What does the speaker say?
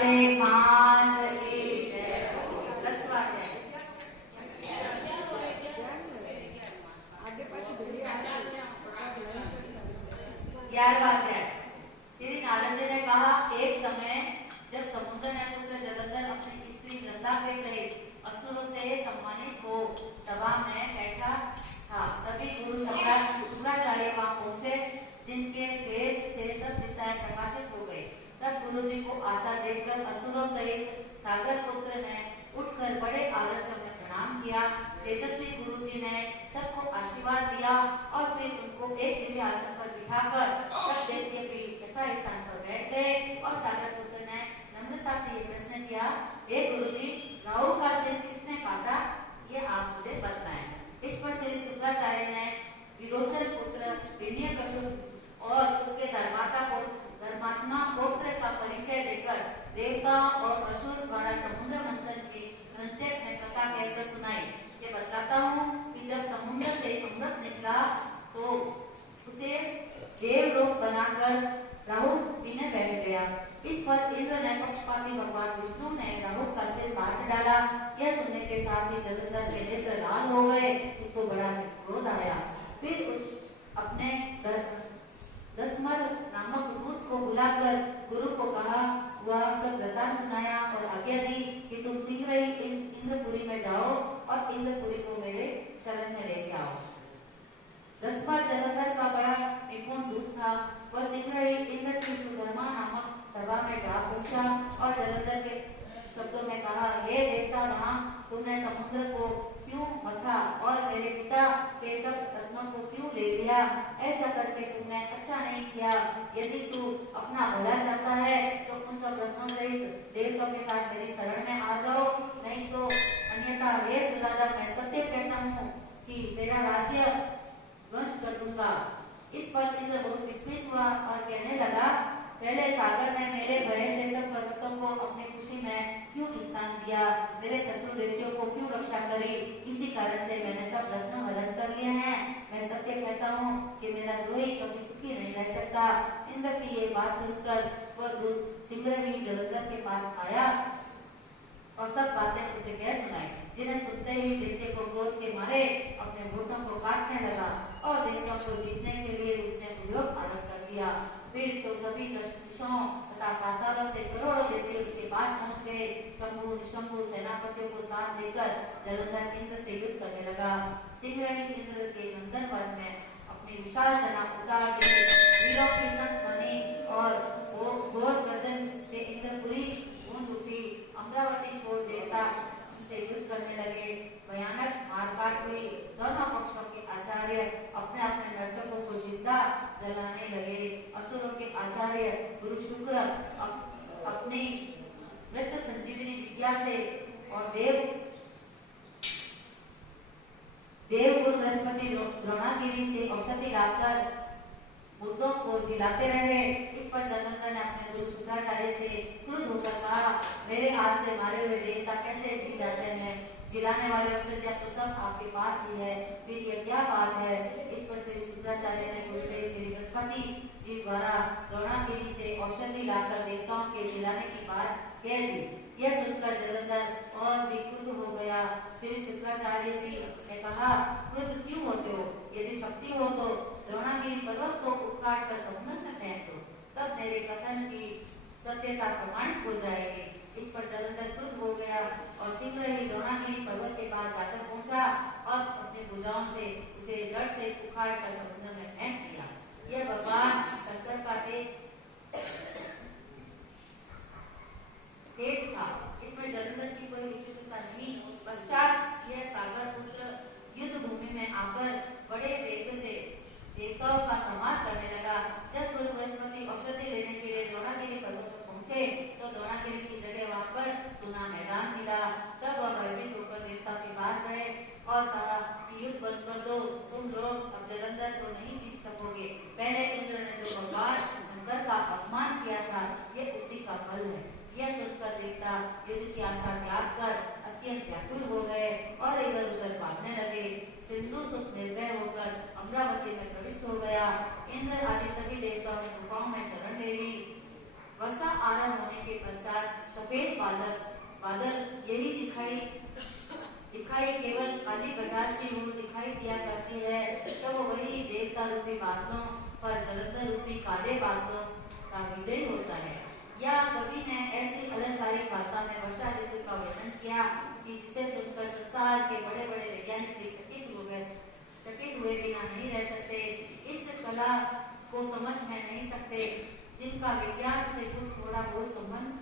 बाटे 5 ईट 10 बाटे 11 अध्याय। श्री नारद जी ने कहा, एक समय जब समुद्र ने पुत्र जलंधर अपनी स्त्री वृंदा के सहित असुरों से सम्मानित हो सभा में बैठा था, तभी गुरु शुक्राचार्य वहां पहुंचे, जिनके तेज से सब दिशाएं प्रकाशित हो गई। तब गुरु जी को आता देखकर असुरों सहित सागर पुत्र ने उठकर बड़े आदर से उन्हें प्रणाम किया। तेजस्वी गुरु जी ने सबको आशीर्वाद दिया और फिर उनको एक दिव्य आसन पर बिठाकर सब दैत्य भी यथा स्थान पर बैठ गए। और सागर पुत्र ने नम्रता से ये प्रश्न किया, हे गुरु जी, राहु का सिर किसने काटा, ये आप मुझे बताएं। इस पर श्री शुक्राचार्य ने विरोचन पुत्र हिरण्यकश्यप और उसके धर्मात्मा पौत्र का परिचय देकर देवताओं और असुर द्वारा समुद्र मंथन की संक्षेप में कथा कहकर सुनाई। ये बताता हूँ कि जब समुद्र से अमृत निकला तो उसे देवलोक बनाकर राहु पीने बैठ गया। इस पर इंद्र ने पक्षपाती भगवान विष्णु ने राहु का सिर काट डाला। यह सुनने के साथ ही जलंधर के नेत्र लाल हो गए। इसको बड़ा क्रोध आया। फिर उस अपने दसमर नामक दूत को बुलाकर गुरु को कहा, वह सब वृतांत सुनाया और आज्ञा दी कि तुम शीघ्र ही इंद्रपुरी में जाओ और इंद्रपुरी को मेरे शरण में लेके आओ। दसमर जलंधर का बड़ा निपुण दूत था। वह शीघ्र ही इंद्र की सुधर्मा नामक सभा में जा पहुंचा और जलंधर के शब्दों में कहा, हे देवता राम, तुमने समुद्र को क्यों मथा और मेरे पिता के सब रत्नों को क्यों ले लिया? ऐसा करके तुमने अच्छा नहीं किया। यदि तू अपना भला चाहता है तो उन सब रत्नों सहित देवताओं के साथ मेरी शरण में आ जाओ, नहीं तो अन्यथा हे सुदादा, मैं सत्य कहता हूँ कि तेरा राज्य ध्वंस कर दूंगा। इस पर इंद्र बहुत विस्मित हुआ और कहने लगा, पहले सागर ने मेरे भय से सब पर्वतों को अपनी खुशी में क्यों स्थान दिया, मेरे शत्रु दैत्यों को क्यों रक्षा करी? इसी कारण से मैंने सब रत्न हरण कर लिए हैं। मैं सत्य कहता हूँ कि मेरा द्रोही कभी सुखी नहीं रह सकता। इंद्र की ये बात सुनकर वह दूत शीघ्र ही जलंधर के पास आया और सब बातें उसे कह सुनाई, जिन्हें सुनते ही दैत्य को क्रोध के मारे अपने होठों को काटने लगा और देवताओं को जीतने के लिए उसने उद्योग आरंभ कर दिया। फिर तो सभी दिशाओं तथा पातालों से करोड़ों दैत्य उसके पास पहुंच गए। शंभु निशंभु सेनापतियों को साथ लेकर जलंधर इंद्र से युद्ध करने लगा। शीघ्र ही इंद्र के नंदन वन में अपनी विशाल सेना उतार दी। वीरों की संतनी और घोर गर्जन से इंद्रपुरी गूंज उठी। अमरावती छोड़ देवता उनसे युद्ध करने लगे। भयानक मारकाट हुई। दोनों पक्षों के आचार्य अपने अपने नर्तकों को जिंदा जलाने लगे। असुरों के आचार्य गुरु शुक्र अपनी मृत संजीवनी विद्या से और देवगुरु बृहस्पति द्रोणागिरी से औषधि लाकर मुर्दों को जिलाते रहे। इस पर जलंधर ने अपने गुरु शुक्राचार्य से क्रुद्ध होकर कहा, मेरे हाथ से मारे हुए देवता कैसे जी जाते हैं? जिलाने वाले औषधियां तो सब आपके पास ही है, फिर यह क्या बात है? इस पर श्री शुक्राचार्य ने गुरुदेव श्री बृहस्पति जी द्वारा द्रोणागिरी से औषधि लाकर देवताओं के जिलाने की बात कह दी। यह सुनकर जलंधर और भी क्रुद्ध हो गया। श्री शुक्राचार्य जी ने कहा, क्रुद्ध क्यों होते हो? यदि शक्ति हो तो द्रोणागिरी पर्वत को उखाड़ कर समुद्र में फेंक दो, तब मेरे कथन की सत्यता प्रमाणित हो जाएगी। इस पर जलंधर क्रुद्ध हो गया और शीघ्र ही द्रोणागिरी पर्वत के पास जाकर पहुंचा और अपनी भुजाओं से उसे जड़ से उखाड़ कर समुद्र में फेंक दिया। यह भगवान शंकर का तेज था। इसमें जलंधर की कोई विचित्रता नहीं। पश्चात यह सागर पुत्र युद्ध भूमि में आकर बड़े वेग से देवताओं का संहार करने लगा। जब गुरु बृहस्पति औषधि लेने के लिए द्रोणागिरी पर्वत पर पहुंचे तो द्रोणागिरी की जगह वहां पर सुना मैदान मिला। तब वह भयभीत होकर देवता के पास गए और कहा कि युद्ध बंद कर दो, तुम लोग अब जलंधर को नहीं जीत सकोगे। पहले इंद्र ने जो भगवान शंकर का अपमान किया था, ये उसी का फल है। यह सुनकर देवता युद्ध की आशा त्याग कर अत्यंत व्याकुल हो गए और इधर उधर भागने लगे। सिंधु सुत निर्भय होकर अमरावती में प्रविष्ट हो गया। इंद्र आदि सभी देवताओं ने गुफाओं में शरण ले ली। वर्षा आरंभ होने के पश्चात बादल यही दिखाई केवल काली घटा सी वो दिखाई दिया करती है, तो वही देवता रूपी बादलों पर जलंधर रूपी काले बादलों का विजय होता है। या कवि ने ऐसी अलंकारिक भाषा में वर्षा ऋतु का वर्णन किया कि जिसे सुनकर संसार के बड़े बड़े वैज्ञानिक भी चकित हुए बिना नहीं रह सकते। इस कला को समझ में नहीं सकते जिनका विज्ञान से कुछ थोड़ा बहुत संबंध